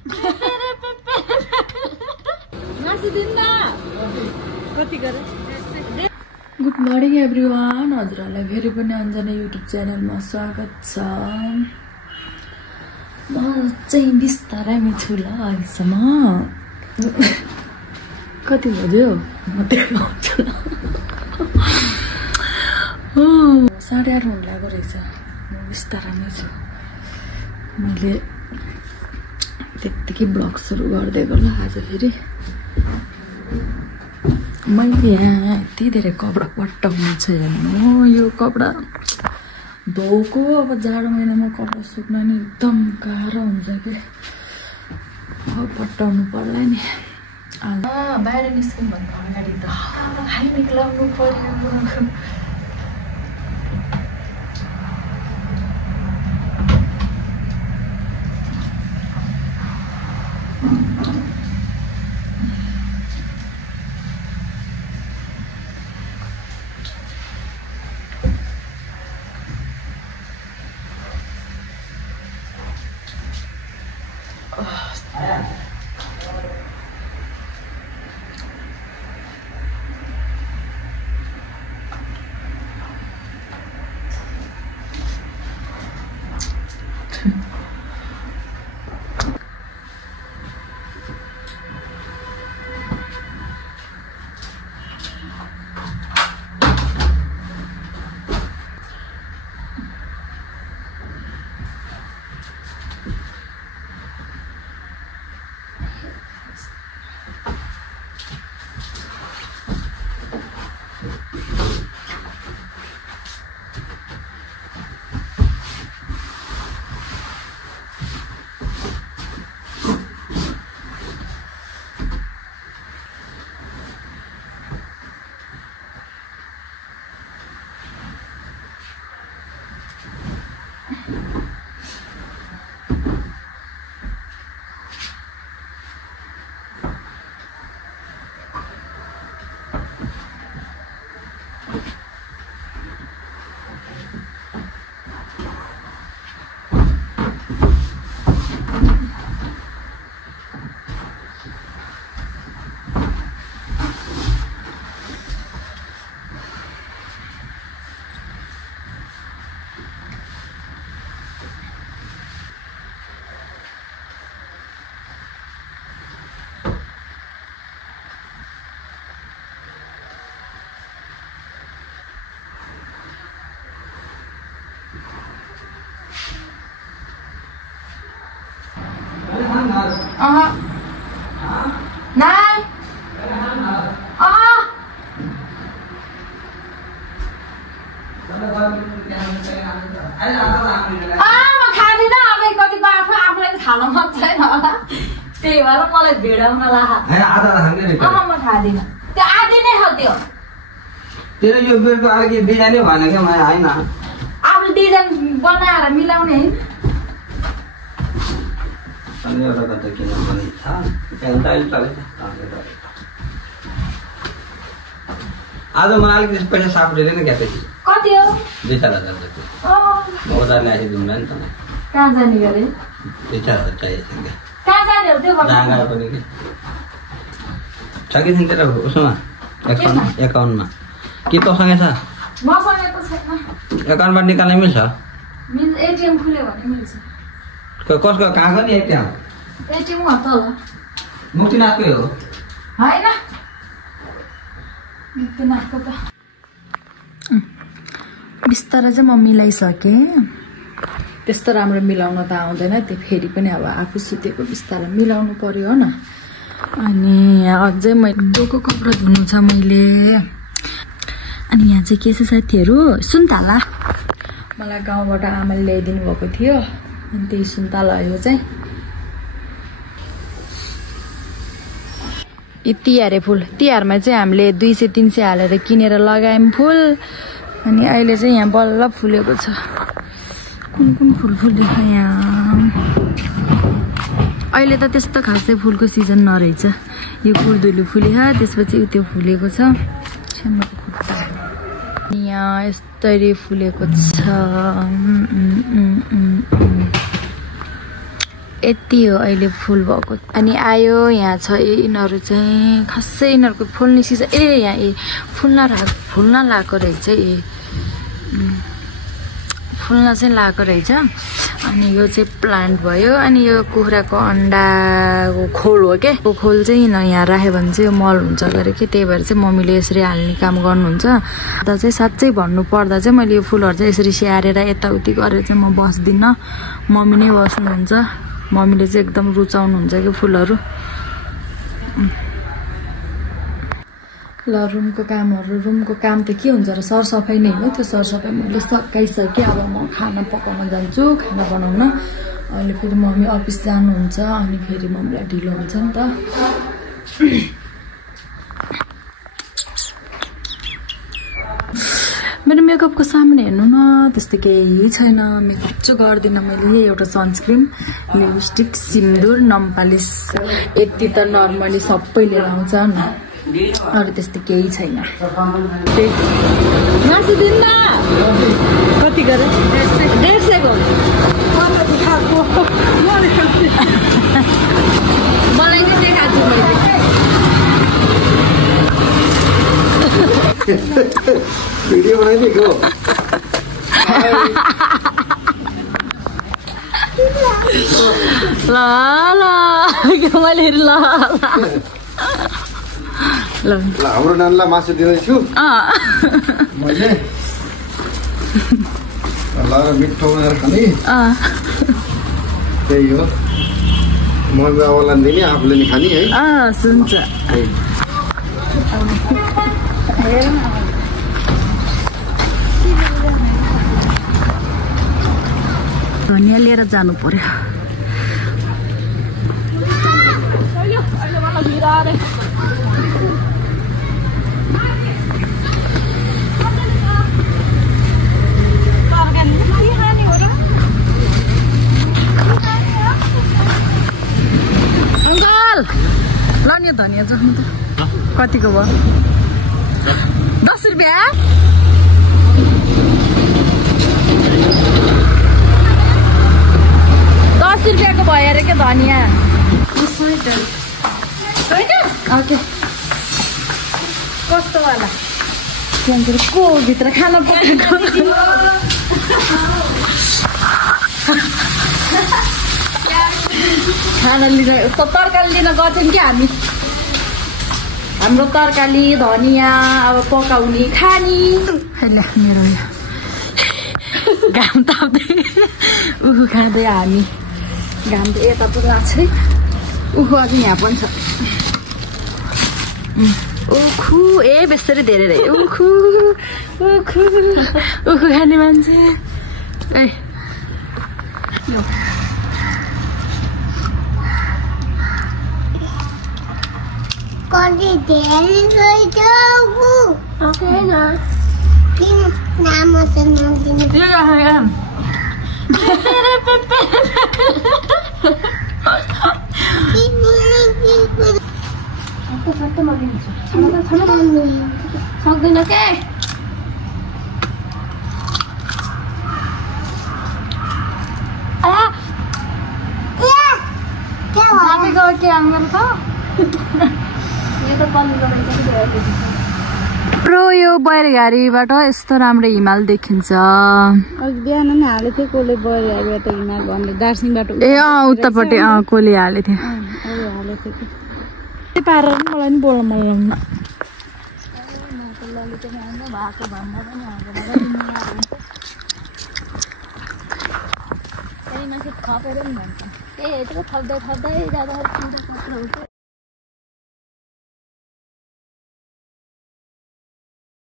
Good morning everyone, हजुरहरूलाई फेरि पनि अन्जना युट्युब च्यानलमा स्वागत छ। म चाहिँ बिस्तारैमा छु ल अहिलेसम्म। कति बज्यो म देखाउँछु ल। 8:30 हुन लागेको रहेछ। म बिस्तारैमा छु। मैले त्यत्तिकै ब्लग सुरु गरिदिएको ल आज फेरि। मैले यहाँ यति धेरै कपडा पट्टाउनु छ हेर्नु। यो कपडा धोको अब जाडो महिनामा कपडा सुक्न नि एकदम गाह्रो हुन्छ कि। अब पट्टाउनु पर्ला नि। बाहिर निस्किनुभन्दा अगाडि त खाइ निक्लाउनु पर्यो। त्यही भएर मलाई भिडाउन लाग्यो। म खादिनँ। त्यो आधी नै खाल्थ्यो। तेरो यो बेडको अघि डिजाइनै भएन क्या मैले होइन। अब डिजाइन बनाएर मिलाउने है। अनि एउटा कता किन पनि छ। एउटा चलेछ। आज मलाई अलिकति पैसा सापडेर नै क्या त्यति। कति हो? 2-4 हजार जति। म उधार ल्याइदिउँ न त। कहाँ जाने गरे? 2-4 हजार चाहिएको थियो। कहाँ जाने हो त्यो? जाँगा पनि कि छ कि छैन तेरो उसमा एकाउन्टमा के तँसँगै छ? मसँग त छैन। एकाउन्टबाट निकाल्न मिल्छ? एटिएम खुल्यो भने मिल्छ। कसको कहाँको नि एटिएम? एटिएम हो तल। मुक्तिनाथकै हो? होइन मुक्तिनाथको त। बिस्तारै चाहिँ म मिलाइसकेँ। त्यस्तो राम्रो मिलाउन त आउँदैन। त्यो फेरि पनि अब आफू सुतेको बिस्तारै मिलाउनु पर्यो हो न। अनि यहाँ अझै मैले डोको कपडा धुनु छ मैले। अनि यहाँ चाहिँ के छ साथीहरू, सुन्तला मलाई गाउँबाट आमाले ल्याइदिनु भएको थियो। अनि त्यही सुन्तला यो चाहिँ तिहारे फुल। तिहारमा चाहिँ हामीले 200-300 हालेर किनेर लगायौँ फुल। अनि अहिले चाहिँ यहाँ बल्ल फुलेको छ। कुन कुन फुल फुलेको यहाँ? अहिले त त्यस्तो खासै फुलको सिजन नरहेछ। यो कुर्दुली फुल्यो, त्यसपछि त्यो फुलेको छ। यहाँ यस्तरी फुलेको छ। यति हो अहिले फुल भएको। अनि आयो यहाँ छ यिनीहरू चाहिँ खासै यिनीहरूको फुल्ने सिजन यहाँ फुल्न लागेको रहेछ फुल्न चाहिँ लागेको रहेछ। अनि यो चाहिँ प्लान्ट भयो। अनि यो कुखुराको अन्डाको खोल हो क्या, यो खोल चाहिँ यहाँ राख्यो भने चाहिँ यो मल हुन्छ गरे कि, त्यही भएर चाहिँ मम्मीले यसरी हाल्ने काम गर्नुहुन्छ। अन्त चाहिँ साँच्चै भन्नु पर्दा चाहिँ मैले यो फुलहरू चाहिँ यसरी स्याहारेर यताउति गरेर चाहिँ म बस्दिनँ, मम्मी नै बस्नुहुन्छ। मम्मीले चाहिँ एकदम रुचाउनुहुन्छ कि फुलहरू। ल रुमको काम त के हुन्छ र सरसफाइ नै हो। त्यो सरसफाइ मैले सकाइसकेँ। अब म खाना पकाउन जान्छु, खाना बनाउन। अहिले फेरि मम्मी अफिस जानुहुन्छ अनि फेरि मम्मीलाई ढिलो हुन्छ नि त। मेरो मेकअपको सामान हेर्नु न, त्यस्तो केही छैन। मेकअप चाहिँ गर्दिनँ मैले। एउटा सनस्क्रिन, लिपस्टिक, सिन्दुर, नमपालिस, यति त नर्मली सबैले लाउँछ न, अरू त्यस्तो केही छैन। मासु दिन्न कति गरे 150 को मलाई चाहिँ देखाएको छु मैले भिडियो बनाइदिएको ल मैले ल हाम्रो नानीलाई मासु दिँदैछु मैले। ल मिठो बनाएर खाने त्यही हो। मम्मी बाबालाई दिने, आफूले नि खाने है। सुन्छ धनिया लिएर जानु पर्यो। अंकल ल नि धनिया जानु त कतिको भयो? 10 रुपियाँ। 10 रुपियाँको भयो अरे क्या धनिया। ओके कस्तो वाला को भित्र खाना पकाएको खाना लिन तरकारी लिन गर्थ्यौँ कि हामी। हाम्रो तरकारी धनिया अब पकाउने खाने मेरो घाम ताप्दै खाँदै हामी। घाम त यता पनि लाग्छ है। अझ यहाँ पनि छ। उखु बेसरी धेरै उखु खाने मान्छे सक्दैन के प्रो यो बैरघारीबाट यस्तो राम्रो हिमाल देखिन्छ। बिहान नै हालेको थियो कसले बैरघारीबाट हिमाल भन्ने दार्जिलिङबाट उतापट्टि कसले हालेको थियो पारेर मलाई नि बोल्न मन लाग्दैन। थपेर नि भन्छ ए थप्दै जाँदा